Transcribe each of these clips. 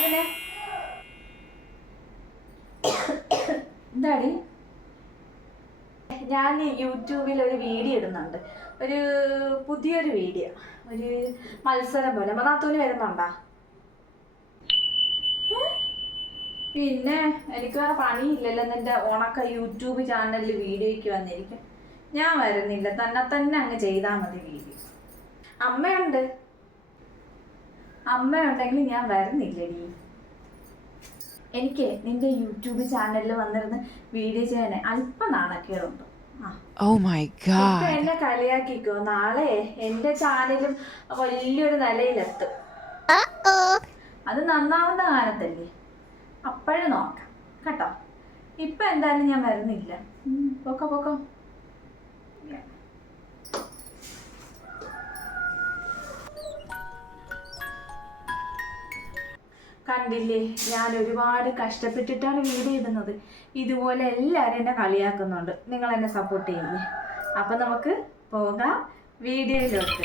നാട്ടിലെ എന്താടി? ഞാൻ യൂട്യൂബിൽ ഒരു വീഡിയോ ഇടുന്നുണ്ട്, ഒരു പുതിയൊരു വീഡിയോ, ഒരു മത്സരം പോലെ. നാത്തൂന് വരുന്നുണ്ടാ? പിന്നെ എനിക്ക് വേറെ പണിയില്ലല്ലോ, നിന്റെ ഉണക്ക യൂട്യൂബ് ചാനലിൽ വീഡിയോയ്ക്ക് വന്നിരിക്കും. ഞാൻ വരുന്നില്ല, തന്നെ അങ്ങ് ചെയ്താൽ മതി വീഡിയോ. അമ്മയുണ്ടെങ്കിൽ ഞാൻ വരുന്നില്ലടി. എനിക്ക് നിന്റെ യൂട്യൂബ് ചാനലിൽ വന്നിരുന്ന് വീഡിയോ ചെയ്യാൻ അല്പം നാണക്കേടുണ്ട്. എന്നെ കളിയാക്കിക്കോ, നാളെ എന്റെ ചാനലും വലിയൊരു നിലയിലെത്തും. അത് നന്നാവുന്ന കാലത്തല്ലേ, അപ്പോഴും നോക്കാം കേട്ടോ. ഇപ്പൊ എന്തായാലും ഞാൻ വരുന്നില്ല. പൊക്കോ. കണ്ടില്ലേ, ഞാൻ ഒരുപാട് കഷ്ടപ്പെട്ടിട്ടാണ് വീഡിയോ ഇടുന്നത്. ഇതുപോലെ എല്ലാവരും എന്നെ കളിയാക്കുന്നുണ്ട്. നിങ്ങൾ എന്നെ സപ്പോർട്ട് ചെയ്യുന്നേ. അപ്പൊ നമുക്ക് പോകാം വീഡിയോയിലോട്ട്.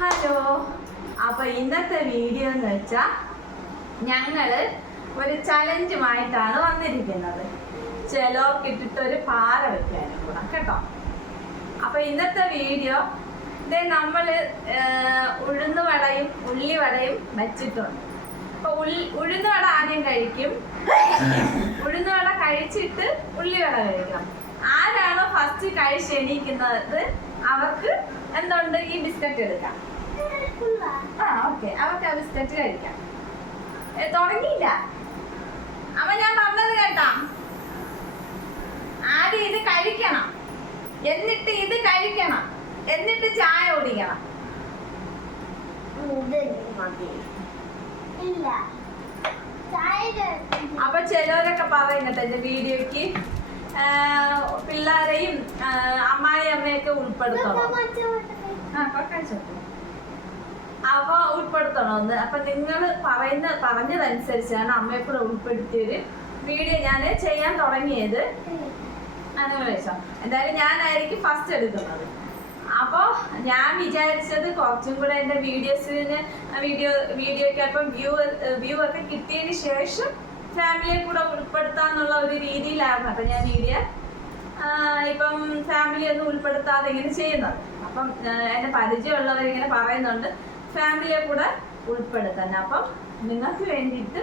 ഹലോ. അപ്പൊ ഇന്നത്തെ വീഡിയോ എന്ന് വെച്ചാ ഞങ്ങള് ഒരു ചലഞ്ചുമായിട്ടാണ് വന്നിരിക്കുന്നത്. ചിലർക്ക് ഇട്ടിട്ടൊരു പാര വെക്കാനും കൂടെ കേട്ടോ. അപ്പൊ ഇന്നത്തെ വീഡിയോ നമ്മള് ഉഴുന്നുവടയും ഉള്ളിവടയും വെച്ചിട്ടുണ്ട്. അപ്പൊ ഉഴുന്നുവട ആദ്യം കഴിക്കും, ഉഴുന്നുവട കഴിച്ചിട്ട് ഉള്ളിവട കഴിക്കണം. ആരാണോ ഫസ്റ്റ് കഴിച്ച് എണീക്കുന്നത് അവർക്ക് എന്തുണ്ട്, ഈ ബിസ്ക്കറ്റ് എടുക്കാം. ഓക്കെ, അവർക്ക് ആ ബിസ്ക്കറ്റ് കഴിക്കാം. തുടങ്ങിയില്ല അമ്മ, ഞാൻ പറഞ്ഞത് കേട്ടാ. ആദ്യം ഇത് കഴിക്കണം, എന്നിട്ട് ഇത് കഴിക്കണം, എന്നിട്ട് ചായ കുടിക്കണം. അപ്പൊ ചിലവരൊക്കെ പറയുന്നുണ്ട് എന്റെ വീഡിയോക്ക് പിള്ളേരെയും അമ്മായി അമ്മയൊക്കെ ഉൾപ്പെടുത്തണം. അപ്പൊ ഉൾപ്പെടുത്തണമെന്ന്. അപ്പൊ നിങ്ങൾ പറഞ്ഞതനുസരിച്ചാണ് അമ്മയെ കൂടെ ഉൾപ്പെടുത്തിയൊരു വീഡിയോ ഞാൻ ചെയ്യാൻ തുടങ്ങിയത്. അങ്ങനെ വെച്ചോ, എന്തായാലും ഞാനായിരിക്കും ഫസ്റ്റ് എടുക്കുന്നത്. അപ്പോൾ ഞാൻ വിചാരിച്ചത് കുറച്ചും കൂടെ എൻ്റെ വീഡിയോയ്ക്ക് അല്പം വ്യൂ ഒക്കെ കിട്ടിയതിന് ശേഷം ഫാമിലിയെ കൂടെ ഉൾപ്പെടുത്താന്നുള്ള ഒരു രീതിയിലായിരുന്നു. അപ്പം ഞാൻ വീഡിയോ ഇപ്പം ഫാമിലി ഒന്നും ഉൾപ്പെടുത്താതെ ഇങ്ങനെ ചെയ്യുന്നത്. അപ്പം എൻ്റെ പരിചയമുള്ളവരിങ്ങനെ പറയുന്നുണ്ട് ഫാമിലിയെ കൂടെ ഉൾപ്പെടുത്താൻ. അപ്പം നിങ്ങൾക്ക് വേണ്ടിയിട്ട്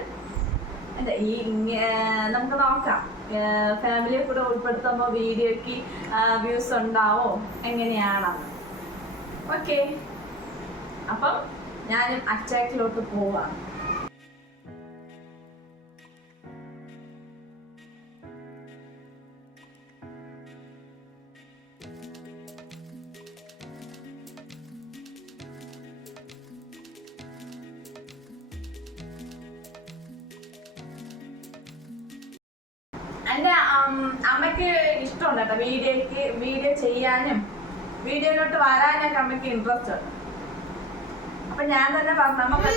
എന്താ നമുക്ക് നോക്കാം, ഫാമിലിയെ കൂടെ ഉൾപ്പെടുത്തുമ്പോൾ വീഡിയോയ്ക്ക് വ്യൂസ് ഉണ്ടാവോ എങ്ങനെയാണെന്ന്. ഓക്കെ, അപ്പം ഞാനും അറ്റാക്കിലോട്ട് പോവാം. എൻ്റെ അമ്മയ്ക്ക് ഇഷ്ടമുണ്ട് കേട്ടോ വീഡിയോ ചെയ്യാനും വീഡിയോയിലോട്ട് വരാനൊക്കെ അമ്മയ്ക്ക് ഇൻട്രസ്റ്റ് ഉണ്ട്. അപ്പൊ ഞാൻ തന്നെ പറഞ്ഞു നമുക്ക്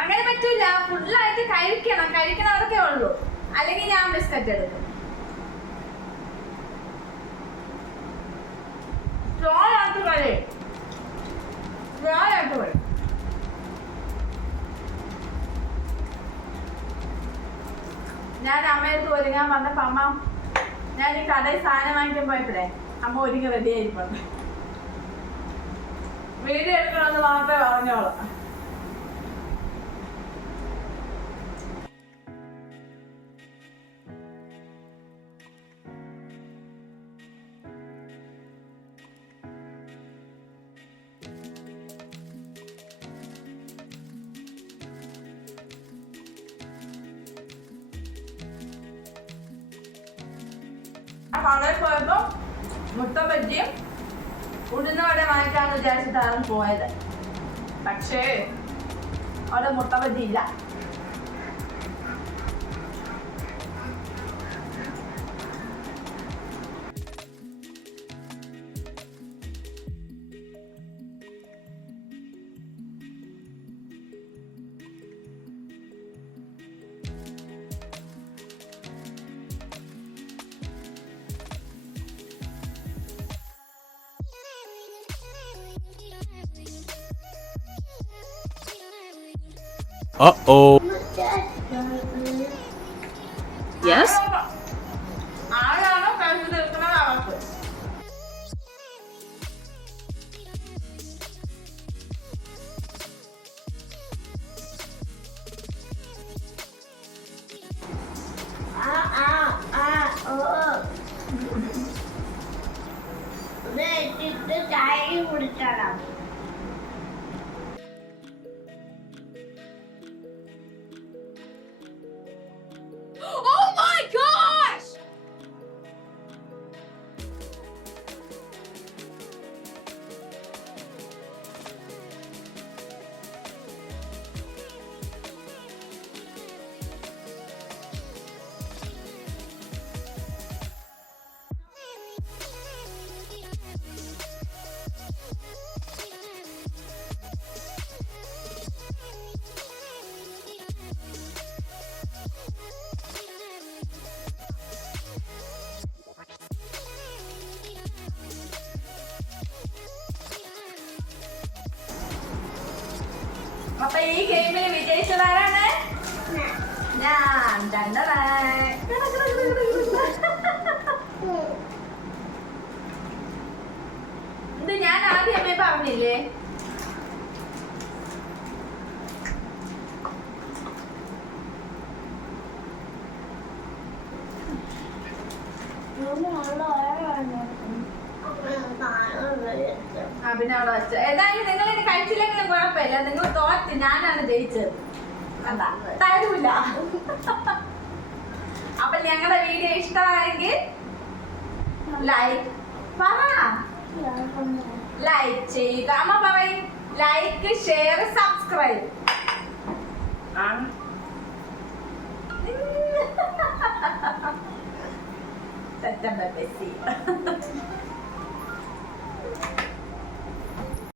അങ്ങനെ പറ്റൂല, ഫുള്ളായിട്ട് കഴിക്കണവർക്കേ ഉള്ളൂ, അല്ലെങ്കിൽ ഞാൻ ബിസ്ക്കറ്റ് എടുക്കും. സ്ലോയായിട്ട് വരും. ഞാൻ അമ്മയടുത്ത് ഒരുങ്ങാൻ പറഞ്ഞപ്പോ അമ്മ, ഞാൻ ഈ കടയിൽ സാധനം വാങ്ങിക്കാൻ പോയപ്പോഴേ അമ്മ ഒരുങ്ങി റെഡി ആയിരിക്കും. വീഡിയോ എടുക്കണമെന്ന് മാത്രമേ പറഞ്ഞോളൂ. കടയിൽ പോയപ്പോ മുട്ട ബജ്ജിയും ഉഴുന്നുവട വാങ്ങിക്കാന്ന് വിചാരിച്ചിട്ടാണ് പോയത്. പക്ഷേ അവിടെ മുട്ട ബജ്ജി ഇല്ല. Uh-oh. Yes. ആരാണോ കഴിച്ചു തീർക്കുന്നത് അവർക്ക്. ചായ കുടിക്കണം. Oh my gosh! അപ്പൊ ഈ ഗെയിമിൽ വിജയിച്ചതാരാണ്? ഞാൻ. ഇത് ഞാൻ ആദ്യമേ പറഞ്ഞില്ലേ? പിന്നെ അവിടെ വെച്ച ഏതായാലും നിങ്ങൾ ഇനി കഴിച്ചില്ലെങ്കിലും കുഴപ്പമില്ല. നിങ്ങൾ തോറ്റ്, ഞാനാണ് ജയിച്ചത്. എന്താ തരൂല. അപ്പൊ ഞങ്ങളുടെ വീഡിയോ ഇഷ്ടമായെങ്കിൽ ലൈക്ക് ചെയ്യുക. അമ്മ പറയും ലൈക്ക്, ഷെയർ, സബ്സ്ക്രൈബ്. സെപ്റ്റംബർ